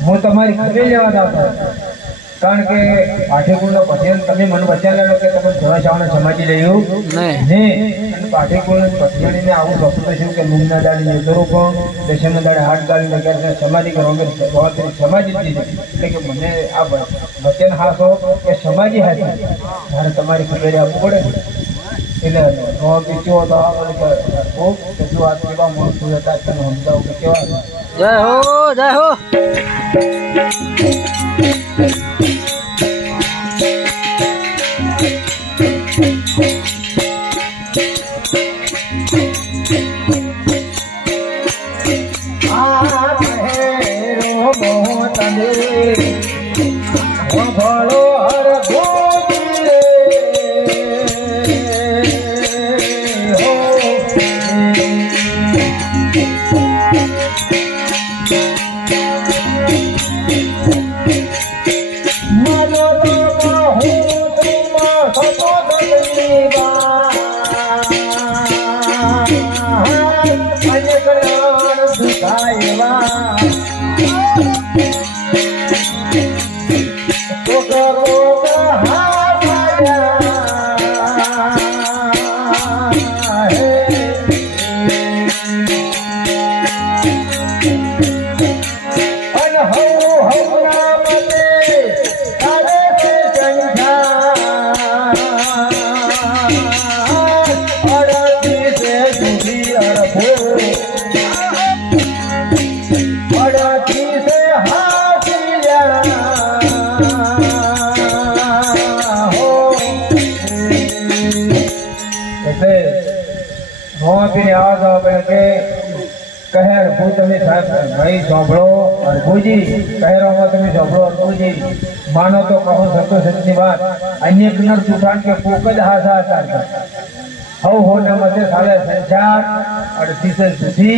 હું તમારી ખબર લેવા આવતો કારણ કે પાઠ્યકુળ નો પઠિયન તમે મને બચાવ્યા કે તમે જવા જવાને સમાજી રહ્યું નહીં પાઠ્યકુળ પઠિયાણી ને આવું સપનું છું કે મૂળના દાડી નજરો પણ દશમના દાડે હાથ ગાળી લગાડીને સમાધિ કરવા સમાજી દીધી એટલે કે મને આ વચન હાસો કે સમાજી હાથી મારે તમારી ખબર આપવું પડે એટલે પીછો હતો કેટલું આ કેવા માણસો હતા તમે સમજાવું કે કેવા જય હો જય હો मानो तो कहो सतो सच्ची बात अन्य पुनर तूफान के पोकज हासाकार हव हो नमते साले संसार 38 सुधी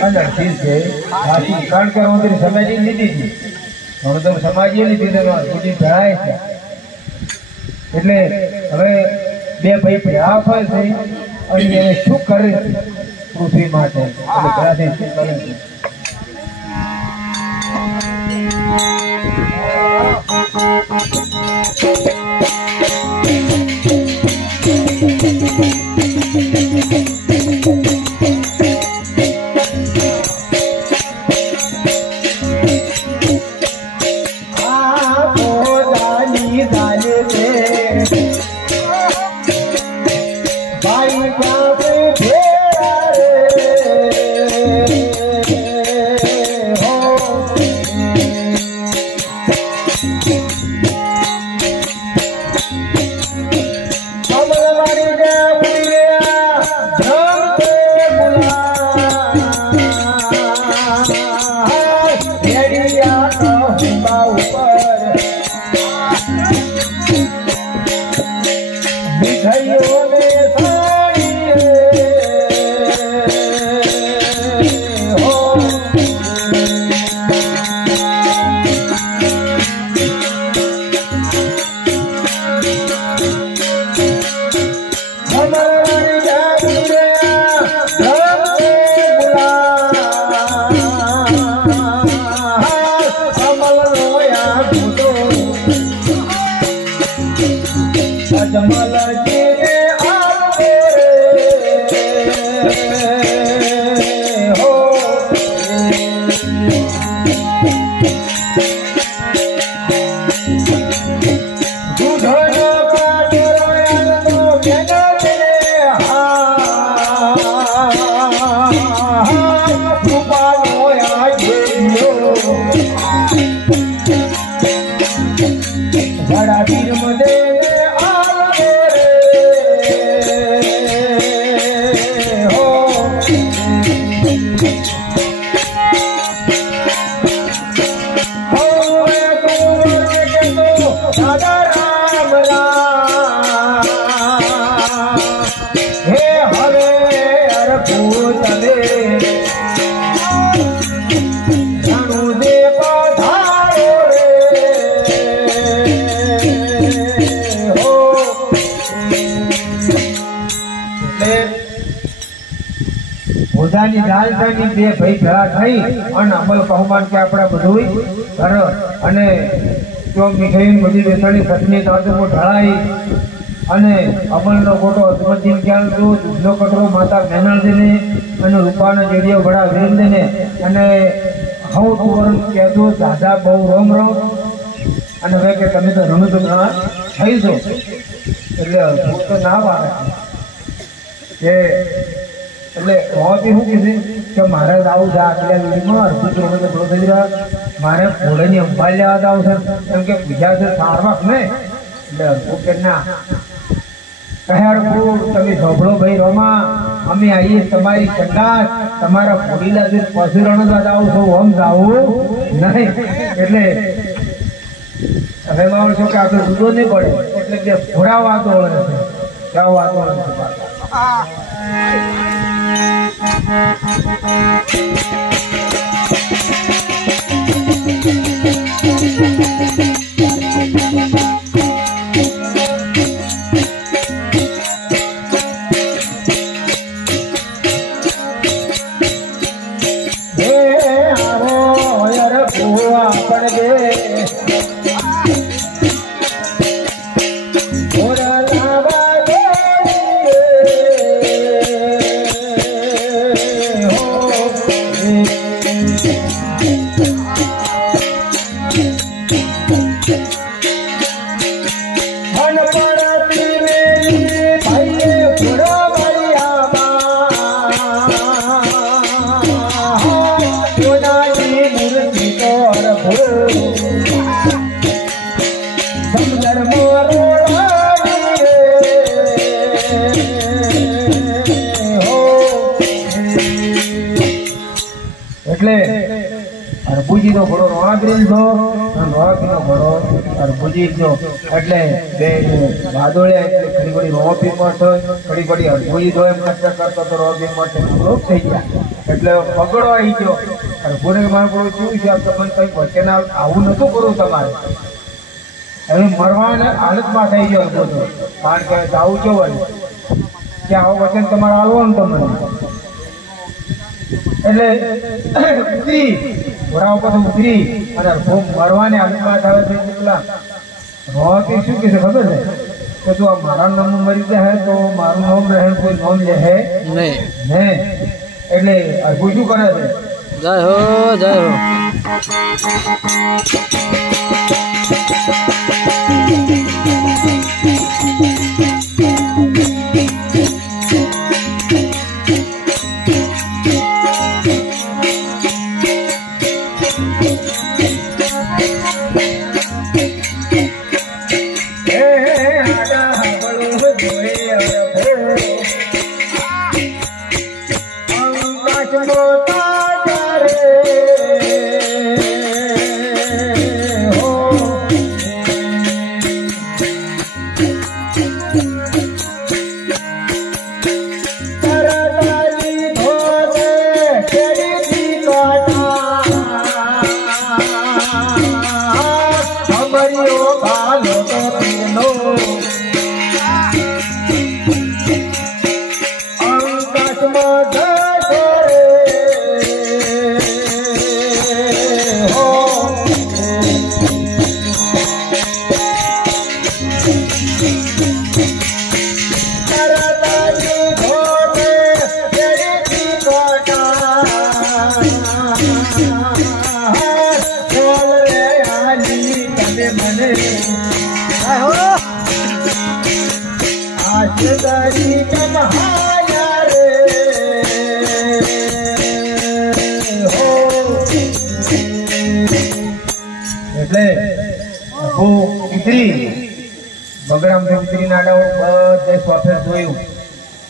અને 38 છે હાથી કારણ કે હું તેરી સમાજી લીધી હતી હું તો સમાજી લીધી તો સુધી ભરાય છે એટલે હવે બે ભાઈ પ્રયાસ હોય છે અને એ શું કરે પૃથ્વી માટે એટલે ઘરાથી શું કરે છે અજમલ જીને આવો હો પોતાની રાજધાની બે ભાઈ ભેળા થઈ અને અમલ કહુમાન કે આપણા બધું ઘર અને જો મીઠાઈ બધી બેસાડી ઘટની તાજુમાં ઢળાઈ અને અમલનો ગોટો હસમતજીને ખ્યાલ દૂધનો કટરો માતા મેનાલજીને અને રૂપાનો જેડિયો વડા વીરેન્દ્રને અને હવ તુવર કહેતો દાદા બહુ રોમ રોમ અને હવે કે તમે તો રણું તો ઘણા થઈ છો એટલે હું તો ના પાડે કે એટલે હોવાથી શું કીધું કે મારે આવું છે આટલા વીડીમાં અડધું કિલોમીટર થોડો થઈ રહ્યા મારે ઘોડેની અંબાઈ લેવા આવું છે એમ કે બીજા છે સારવાક ને એટલે અડધું કે ના કહ્યા તમે ઝોપડો ભાઈ રોમા અમે આવીએ તમારી સંગાત તમારા ઘોડીલા જે પશુરણ જ આવું છો ઓમ જાવું નહીં એટલે હવે મારો છો કે આપણે જુદો નહીં પડે એટલે કે ઘોડા વાતો વળે છે ક્યાં વાતો વળે છે એટલે અરબુજી નો ઘોડો રોણાગીરી જો રોણાગીરી નો ઘોડો અરબુજી જો એટલે બે વાદોળ્યા એટલે ઘડી ઘડી રોપી મળતો ઘડી ઘડી અરબુજી જો એમ નક્કી કરતો તો રોપી મળશે રોપ થઈ ગયા એટલે પગડો આવી ગયો અરબુને મારું કોઈ શું છે તમને કઈ વચ્ચેના આવું નતું કરવું તમારે હવે મરવાના હાલતમાં થઈ ગયો અરબુનો કારણ કે આવું કેવું કે આવું વચન તમારે આવવાનું તમને એટલે ઉતરી ઘોડા ઉપર ઉતરી અને મરવાની હાલતમાં આવે છે પેલા રોવાથી શું કે છે ખબર છે કે તું આ મારા નામ મરી જાય તો મારું નામ રહે કોઈ નામ લે હે નહીં એટલે અરબુ શું કરે છે જય હો જય હો મને હો આજ તારી કમહાયા રે હો એટલે ઉતરી બગડામ ઉતરી નાડાઓ બધે સ્વાફે જોયું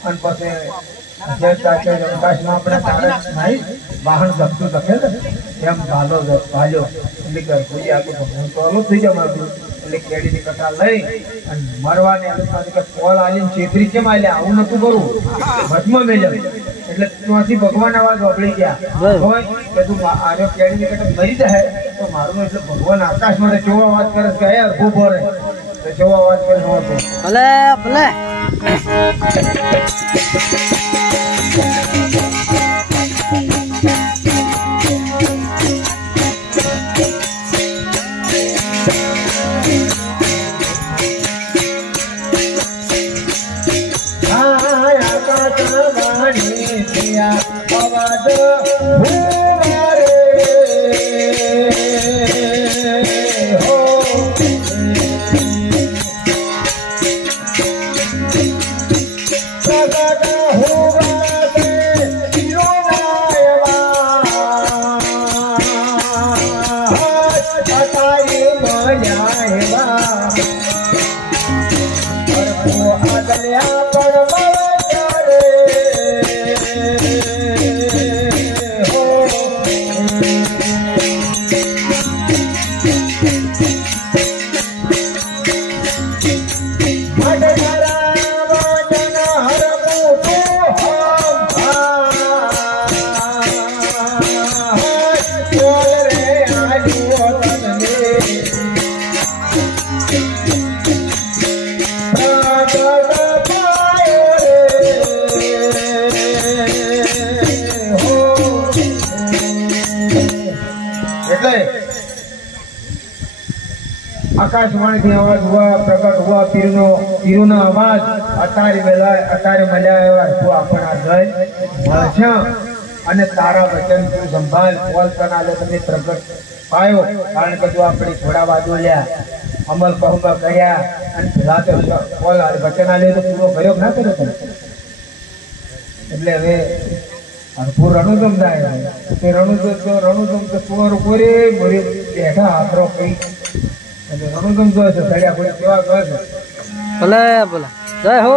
અને પછી અવકાશમાં આપણે તારક નહીં વાહન જપતું લખે ને એમ ભાલો ભાલ્યો એટલે કે કોઈ આખું હું તો અલગ થઈ જાઉં એટલે કેડીની કથા લઈ અને મરવાને કે કોલ આલીને ચેતરી કેમ આલ્યા આવું નતું કરવું ભસ્મ મેલ્યો એટલે ત્યાંથી ભગવાન અવાજ વપડી ગયા હોય કે તું આર્યો કેડીની કથા મરી જાય તો મારું એટલે ભગવાન આકાશ માટે કેવો અવાજ કરે કે યાર ખૂબ ભરે તો કેવો અવાજ કરે નહોતો ભલે ભલે आकाशवाणी थी आवाज हुआ प्रकट हुआ पीरनो अवाज अतारी मल्या हुआ अपना गई भाषा અને તારા વચન તું સંભાળ કોલ કનાલે તમે પ્રગટ પાયો કારણ કે જો આપણે થોડા વાદોલ્યા અમલ પહુબા કર્યા અને ભલા તો કોલ વચન આલે તો પૂરો કર્યો ના કર્યો તમે એટલે હવે હરપુર રણુદમ જાય તે રણુદમ તો સુવર કોરે મોરે બેઠા આખરો કઈ રણુદમ જો છે સડ્યા કોઈ કેવા કહે છે ભલે ભલે જય હો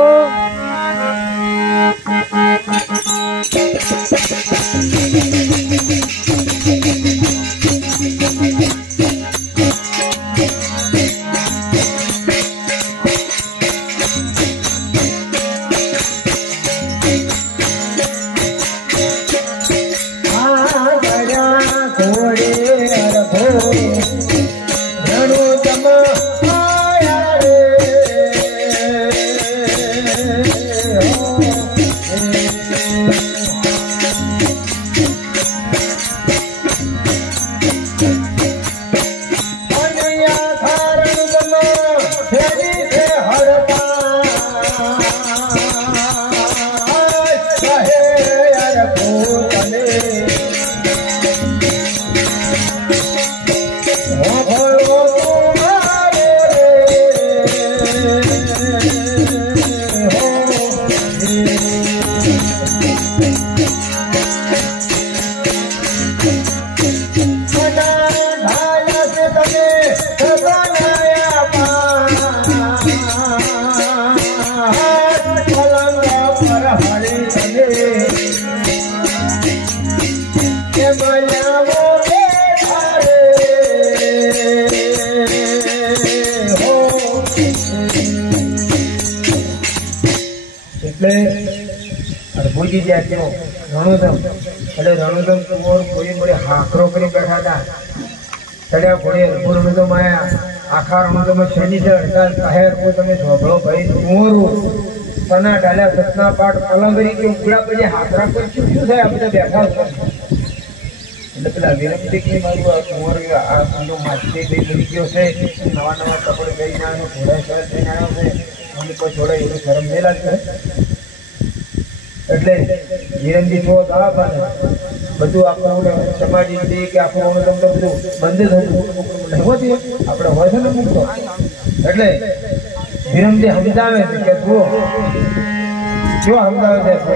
રણુદમ કોઈ મોડે હાકરો કરી બેઠા હતા ચડ્યા ઘોડે રણુદમ આયા આખા રણુદમ શનિ છે અડતાલ કહેર કો તમે ઝોભળો ભાઈ મોરું સના ડાલ્યા સતના પાઠ પલંગરી કે ઉગડા પછી હાથરા પર શું થાય આપણે બેઠા છે એટલે પેલા વિરમતી કે મારું આ મોર આ સુનો માછલી કઈ બની ગયો છે નવા કપડે પહેરીને આવ્યો ઘોડા સરસ થઈને આવ્યો છે મને કોઈ છોડે એવું શરમ નહીં લાગશે એટલે વિરમજી જો દવા પાને બધું આપણું સમાજ કે આપણું તમને બધું બંધ થતું હોતી આપણે હોય છે ને મૂકતો એટલે વિરમજી સમજાવે છે કે જુઓ જો સમજાવે છે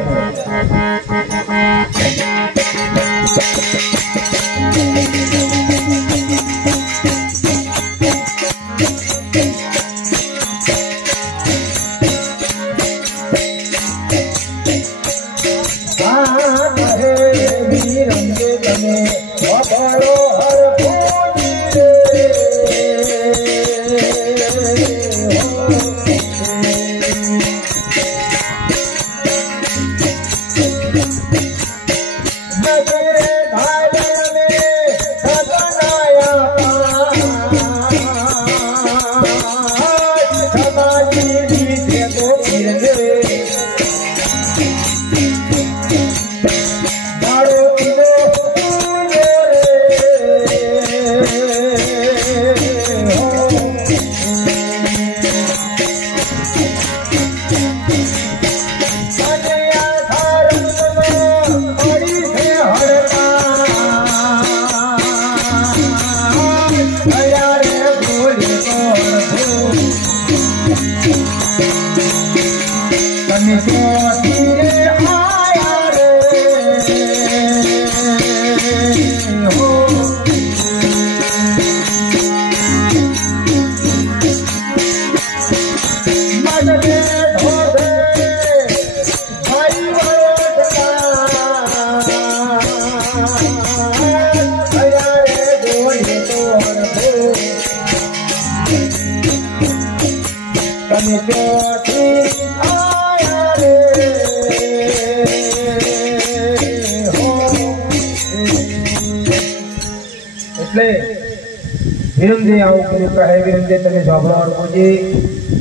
વિરમજી આવું કર્યું કહે વિરમજી તમે સાંભળો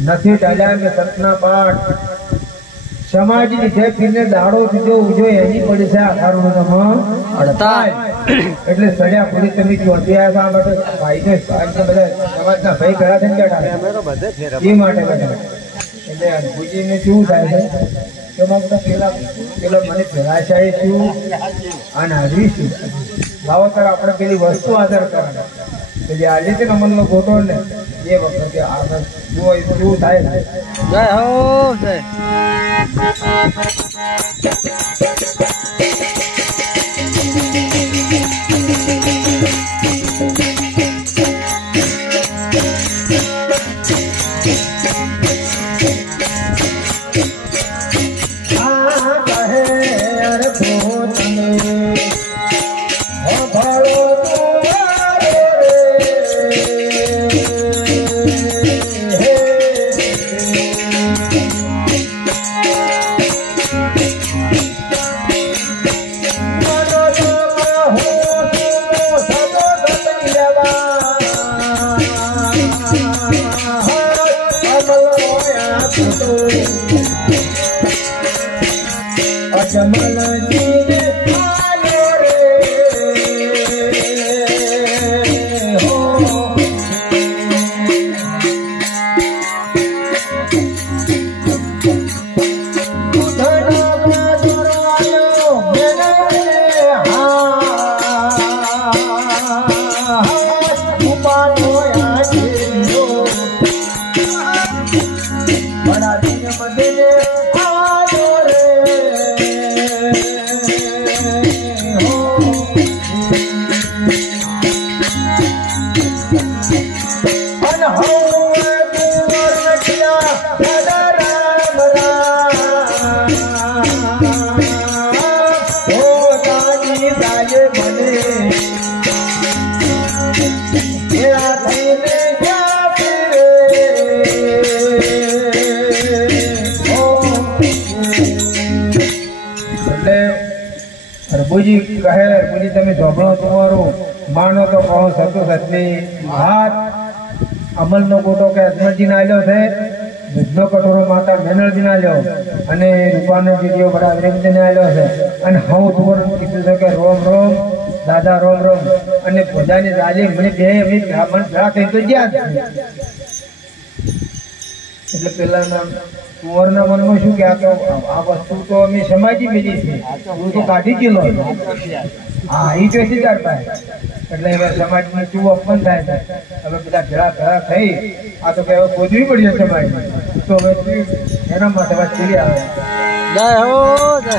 નથી ડાલ્યા મેં સતના પાઠ સમાજની જે પીરને દાડો દીધો ઉજો એની પડી છે આધારનો હડતાલ એટલે સડ્યા પૂરી તમે જોતી આવ્યા માટે ભાઈને બધા સમાજના ભાઈ ઘણા થઈને બેઠા એ માટે બેઠા એટલે અનુભૂતિને શું થાય છે પેલા મને ફેરાશાય શું અને હાજરી શું લાવો ત્યારે આપણે પેલી વસ્તુ આધાર કરવાના એટલે આજે છે ને અમલનો ગોટો ને એ વખતે આગળ શું થાય જય હો જય તમે જોબળો તમારો માનો તો કહો સતો સતની વાત અમલનો ગોટો કે અજમલજી ના આવ્યો છે દૂધનો કટોરો માતા મેનળજી ના આવ્યો અને રૂપાનો જીડિયો બડા વિરમજી ને આવ્યો છે અને હું તુવર કીધું છે કે રોમ રોમ દાદા રોમ રોમ અને બધાની દાદી મને બે મન ભેળા થઈ તો જ્યાં એટલે પેલાના કુંવરના મનમાં શું કે આ વસ્તુ તો અમે સમાજી મેલી છે, હું તો કાઢી ગયેલો. હા, એ તો એથી ચાલતા એટલે હવે સમાજમાં શું અપમાન થાય છે. હવે બધા ભેળા થઈ આ તો કે હવે ખોદવી પડી સમાજ, તો હવે એના માટે વાત કરી આવે. જય હો જય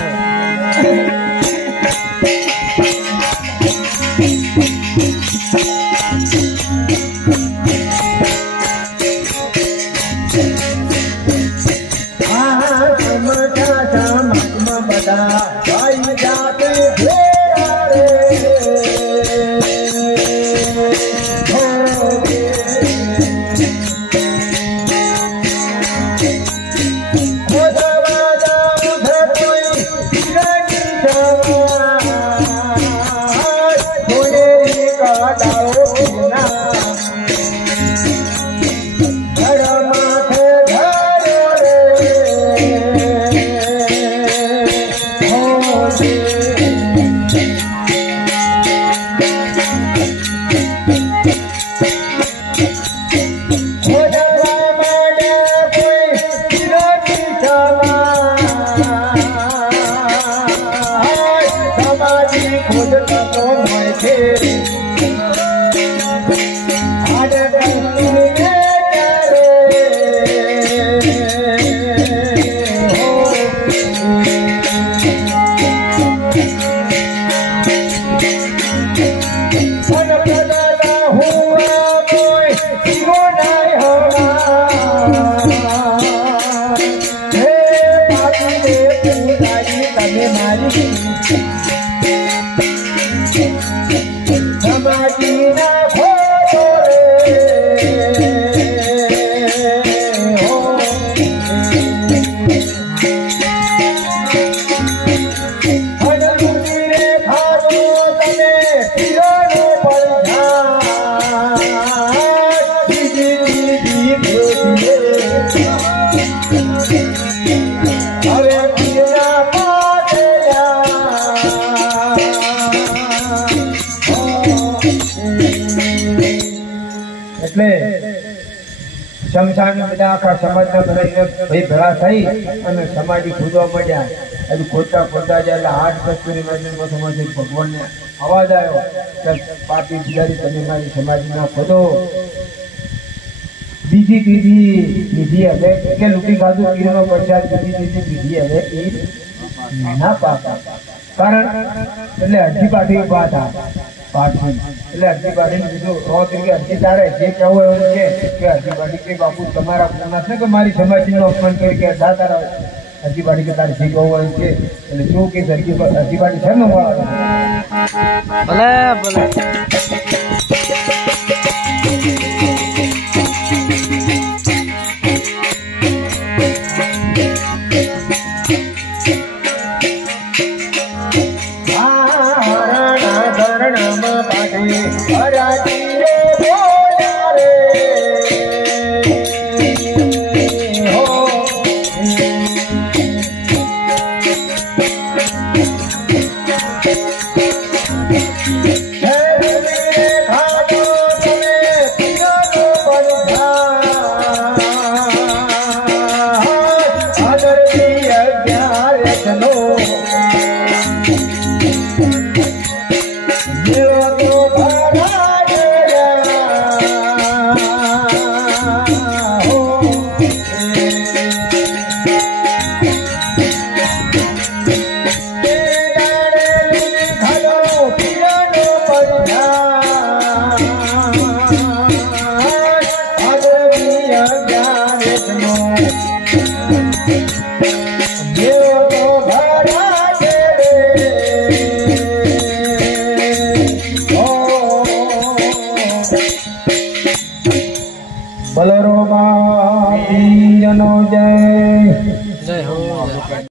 શમશાન બધા આખા સમાજના ભાઈ ભેળા થઈ અને સમાધિ ખોદવા માંડ્યા. હજુ ખોદતા જાય હાથ કસ્તુરી ભગવાનને અવાજ આવ્યો કે પાપી બિચારી તમે મારી સમાધિ ના ખોદો. બીજી વિધિ હવે કે લૂંટી ખાધું પીરનો પ્રસાદ, બીજી વિધિ હવે એ ના પાપા. કારણ એટલે અડધી પાઠી વાત એટલે અડધી પાટીને કીધું અડધી તારે જે કહેવું એવું છે કે અડધી પાટી કે બાપુ તમારા પૂર્ણાથ ને કે મારી સમાજનું અપમાન કરી કે અડધા તારા અડધી પાટી કે તારે જે કહેવું એવું છે. એટલે શું કે અડધી પાટી છે ને ભલે ભલે